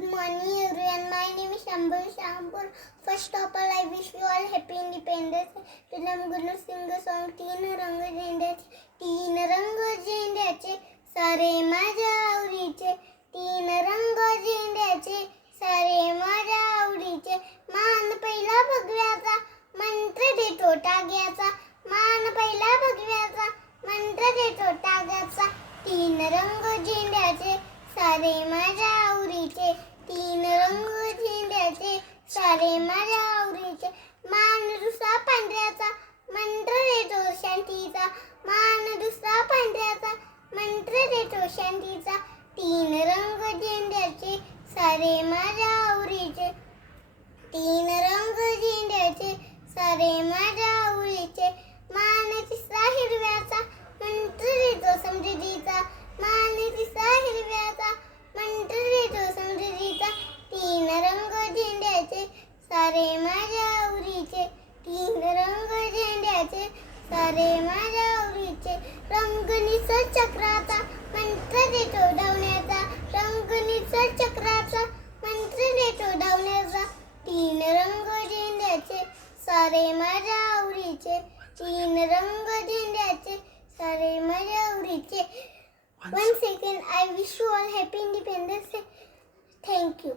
Good morning everyone. My name is Shambhu Shampur. First of all, I wish you all happy Independence Day. Today I'm going to sing a song. तीन रंग झेंड्याचे सारे माझ्या आवडीचे. तीन रंग झेंड्याचे सारे माझ्या आवडीचे. मान पहिला भगव्याचा मंत्र देतो टाग्याचा. मान पहिला भगव्याचा मंत्र देतो टाग्याचा. तीन रंग झेंड्याचे सारे माझ्या आवडीचे. तीन रंग झेंड्याचे सारे माझ्या आवडीचे. मान दुसरा पांढऱ्याचा मंत्र देतो शांतीचा. मान दुसरा पांढऱ्याचा मंत्र देतो शांतीचा. तीन रंग झेंड्याचे सारे माझ्या आवडीचे. तीन रंग झेंड्याचे सारे माझ्या आवडीचे. मान तिसरा हिरव्याचा मंत्र देतो समृद्धीचा. मान तिसरा हिरव्याचा मंत्र देतो समृद्धीचा. तीन रंग झेंड्याचे सारे माझ्या आवडीचे. तीन रंग झेंड्याचे सारे माझ्या आवडीचे. रंगणीचा चक्राचा मंत्र देतो धावण्याचा. रंगणीचा चक्राचा मंत्र देतो धावण्याचा. तीन रंग झेंड्याचे सारे माझ्या आवडीचे. तीन रंग झेंड्याचे सारे माझ्या आवडीचे. One second, I wish you all happy Independence Day. Thank you.